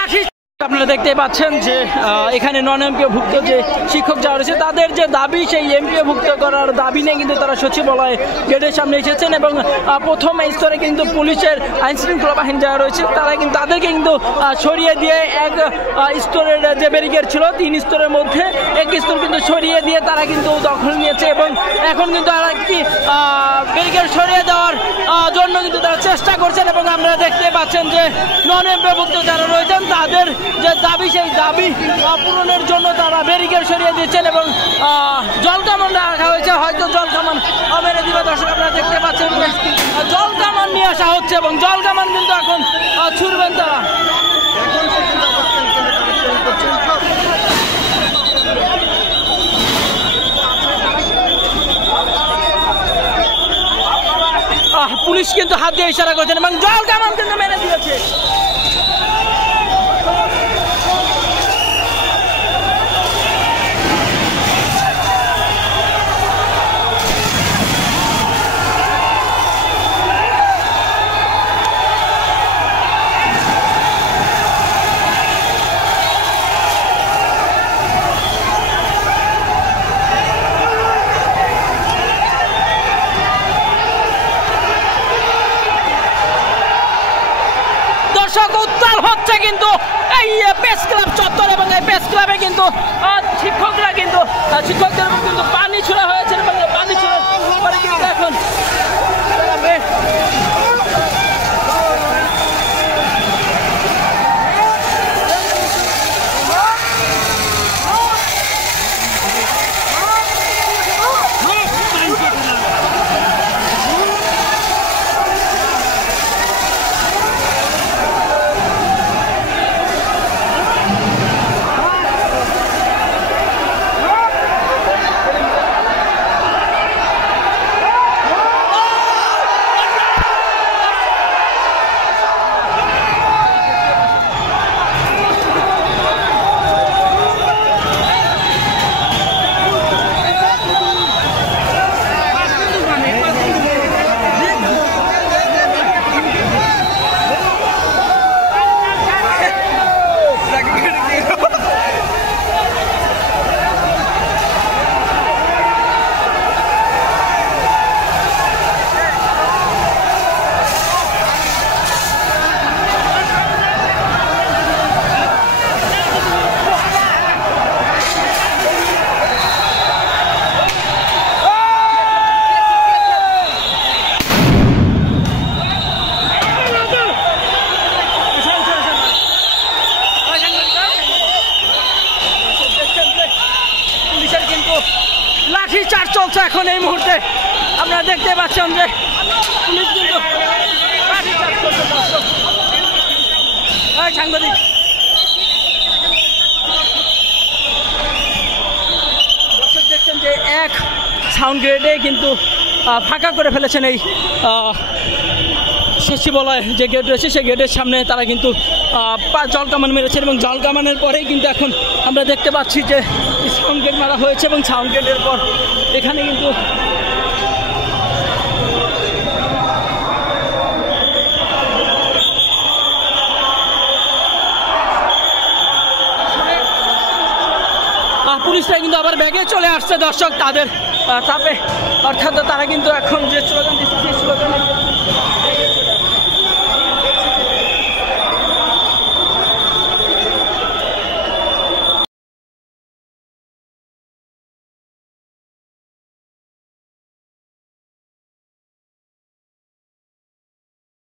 লাঠি। আপনারা দেখতে পাচ্ছেন যে এখানে নন এমপিওভুক্ত যে শিক্ষক যারা রয়েছে তাদের যে দাবি সেই এমপিওভুক্ত করার দাবি নিয়ে কিন্তু তারা সচিবালয় গেটের সামনে এসেছেন এবং প্রথম স্তরে কিন্তু পুলিশের আইন শৃঙ্খলা বাহিনী যারা রয়েছে তারা কিন্তু তাদেরকে কিন্তু সরিয়ে দিয়ে এক স্তরের যে ব্যারিকেড ছিল 3 স্তরের মধ্যে এক স্তর কিন্তু সরিয়ে দিয়ে তারা কিন্তু দখল নিয়েছে এবং এখন কিন্তু আর একটি ব্যারিকেড সরিয়ে দেওয়ার জন্য কিন্তু তারা চেষ্টা করছেন এবং আপনারা দেখতে পাচ্ছেন যে নন এমপিওভুক্ত যারা রয়েছেন তাদের যে দাবি সেই দাবি পূরণের জন্য তারা ব্যারিকেড সরিয়ে দিচ্ছেন এবং জলকামান রাখা হয়েছে, হয়তো জলকামান মেরে দিবে। দর্শক আপনারা দেখতে পাচ্ছেন যে জলকামান নিয়ে আসা হচ্ছে এবং জলকামান কিন্তু এখন ছুড়বেন তারা। পুলিশ কিন্তু হাত দিয়ে ইশারা করছেন এবং জলকামান কিন্তু মেরে দিয়েছে। উত্তাল হচ্ছে কিন্তু এই প্রেস ক্লাব চত্বর এবং এই প্রেস ক্লাবে কিন্তু শিক্ষকরা কিন্তু শিক্ষকদের কিন্তু পানি ছোড়া হয়েছে এবং পানি ছোড়ার পরে কিন্তু এখন লাঠিচার্জ চলছে এখন এই মুহূর্তে। আপনারা দেখতে পাচ্ছেন যে পুলিশ কিন্তু লাঠিচার্জ করছে। সাংবাদিক দেখছেন যে এক সাউন্ড গ্রেডে কিন্তু ফাঁকা করে ফেলেছেন এই সচিবালয় যে গেট রয়েছে সেই গেটের সামনে তারা কিন্তু জলকামান মেরেছেন এবং জলকামানের পরেই কিন্তু এখন আমরা দেখতে পাচ্ছি যে সাউন্ড গেট মারা হয়েছে এবং সাউন্ড গেটের পর এখানে কিন্তু পুলিশরা কিন্তু আবার ব্যাগে চলে আসছে। দর্শক তাদের চাপে অর্থাৎ তারা কিন্তু এখন যে স্লোগান দিচ্ছে